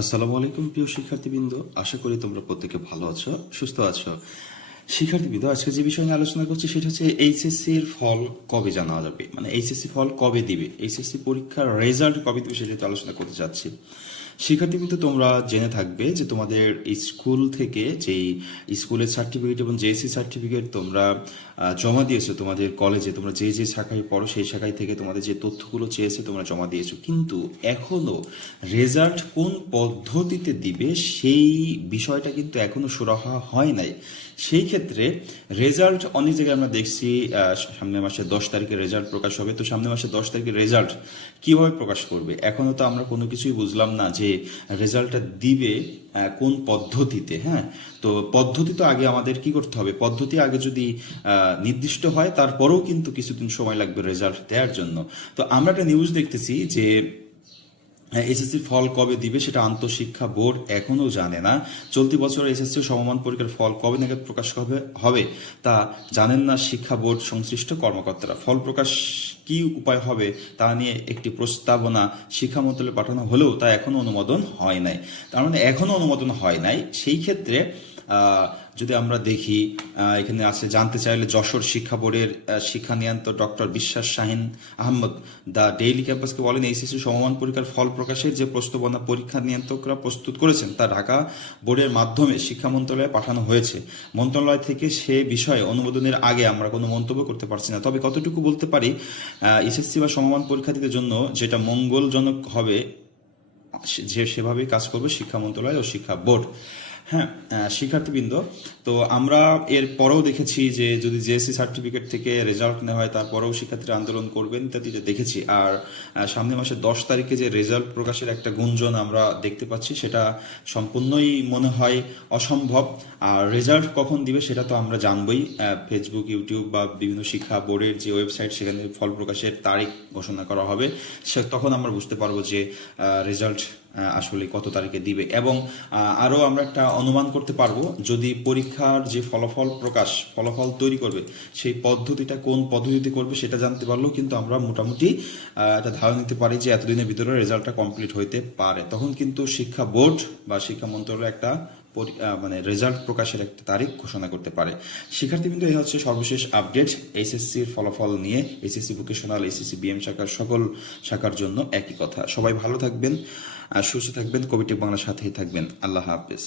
আসসালামু আলাইকুম, প্রিয় শিক্ষার্থীবৃন্দ। আশা করি তোমরা প্রত্যেকে ভালো আছো, সুস্থ আছো। শিক্ষার্থীবৃন্দ, আজকে যে বিষয় নিয়ে আলোচনা করছি সেটা হচ্ছে এইচএসসি এর ফল কবে জানা যাবে? মানে এইচএসসি ফল কবে দিবে? এইচএসসি পরীক্ষার রেজাল্ট কবে দিবে সেটা আলোচনা করতে চাচ্ছি। শিক্ষার্থীবৃন্দ তোমরা জেনে থাকবে যে তোমাদের স্কুল থেকে যেই স্কুলের সার্টিফিকেট এবং জেএসসি সার্টিফিকেট তোমরা জমা দিয়েছ তোমাদের কলেজে তোমরা যে যে শাখায় পড়ো সেই শাখায় থেকে তোমাদের যে তথ্যগুলো চেয়েছে তোমরা জমা দিয়েছ। কিন্তু এখনও রেজাল্ট কোন পদ্ধতিতে দিবে সেই বিষয়টা কিন্তু এখনও সুরাহা হয় নাই। সেই ক্ষেত্রে রেজাল্ট অনেক জায়গায় আমরা দেখছি সামনে মাসে দশ তারিখে রেজাল্ট প্রকাশ হবে। তো সামনে মাসে দশ তারিখে রেজাল্ট কীভাবে প্রকাশ করবে? এখনও তো আমরা কোনো কিছুই বুঝলাম না যে রেজাল্টটা দিবে কোন পদ্ধতিতে হ্যাঁ? তো পদ্ধতি তো আগে আমাদের কি করতে হবে? পদ্ধতি আগে যদি নির্দিষ্ট হয়, তারপরেও কিন্তু কিছুদিন সময় লাগবে রেজাল্ট দেওয়ার জন্য। তো আমরা একটা নিউজ দেখতেছি যে এসএসসির ফল কবে দিবে সেটা আন্তঃশিক্ষা বোর্ড এখনও জানে না। চলতি বছর এসএসসি সমমান পরীক্ষার ফল কবে নাগাদ প্রকাশ হবে হবে তা জানেন না শিক্ষা বোর্ড সংশ্লিষ্ট কর্মকর্তারা। ফল প্রকাশ কি উপায় হবে তা নিয়ে একটি প্রস্তাবনা শিক্ষা মন্ত্রণালয়ে পাঠানো হলেও তা এখনও অনুমোদন হয় নাই। তার মানে এখনও অনুমোদন হয় নাই। সেই ক্ষেত্রে যদি আমরা দেখি এখানে আছে, জানতে চাইলে যশোর শিক্ষা বোর্ডের শিক্ষা নিয়ন্ত্রক doctor Biswas Shahin Ahmed. The daily ক্যাম্পাসকে বলেন এইচএসসি সমমান পরীক্ষার ফল প্রকাশের যে প্রস্তাবনা পরীক্ষা নিয়ন্ত্রকরা প্রস্তুত করেছেন, তা ঢাকা বোর্ডের মাধ্যমে শিক্ষা মন্ত্রণালয়ে পাঠানো হয়েছে। মন্ত্রণালয় থেকে সে বিষয়ে অনুমোদনের আগে আমরা কোনো মন্তব্য করতে পারছি না। তবে কতটুকু বলতে পারি এসএসসি বা সমমান পরীক্ষার্থীদের জন্য যেটা মঙ্গলজনক হবে যে সেভাবেই কাজ করবে শিক্ষা মন্ত্রণালয় ও শিক্ষা বোর্ড। হ্যাঁ শিক্ষার্থীবৃন্দ তো আমরা এর পরেও দেখেছি যে যদি জেএসসি সার্টিফিকেট থেকে রেজাল্ট নেওয়া হয় তারপরেও শিক্ষার্থীরা আন্দোলন করবেন ইত্যাদিতে দেখেছি। আর আহ, সামনের মাসে দশ তারিখে যে রেজাল্ট প্রকাশের একটা গুঞ্জন আমরা দেখতে পাচ্ছি সেটা সম্পূর্ণই মনে হয় অসম্ভব। আর রেজাল্ট কখন দিবে সেটা তো আমরা জানবই। ফেসবুক ইউটিউব বা বিভিন্ন শিক্ষা বোর্ডের যে ওয়েবসাইট সেখানে ফল প্রকাশের তারিখ ঘোষণা করা হবে। সে তখন আমরা বুঝতে পারব যে রেজাল্ট আসলে কত তারিখে দিবে। এবং আরও আমরা একটা অনুমান করতে পারব যদি পরীক্ষার যে ফলাফল প্রকাশ, ফলাফল তৈরি করবে, সেই পদ্ধতিটা কোন পদ্ধতিতে করবে সেটা জানতে পারলেও কিন্তু আমরা মোটামুটি একটা ধারণা নিতে পারি যে এতদিনের ভিতরে রেজাল্টটা কমপ্লিট হইতে পারে। তখন কিন্তু শিক্ষা বোর্ড বা শিক্ষা মন্ত্রণালয় একটা মানে রেজাল্ট প্রকাশের একটা তারিখ ঘোষণা করতে পারে। শিক্ষার্থীবৃন্দ, এই হচ্ছে সর্বশেষ আপডেট। এইচএসসির ফলাফল নিয়ে এইচএসসি ভোকেশনাল এইচএসসি বিএম শাখার সকল শাখার জন্য একই কথা। সবাই ভালো থাকবেন সুস্থ থাকবেন, কবিটি বাংলার সাথেই থাকবেন। আল্লাহ হাফেজ।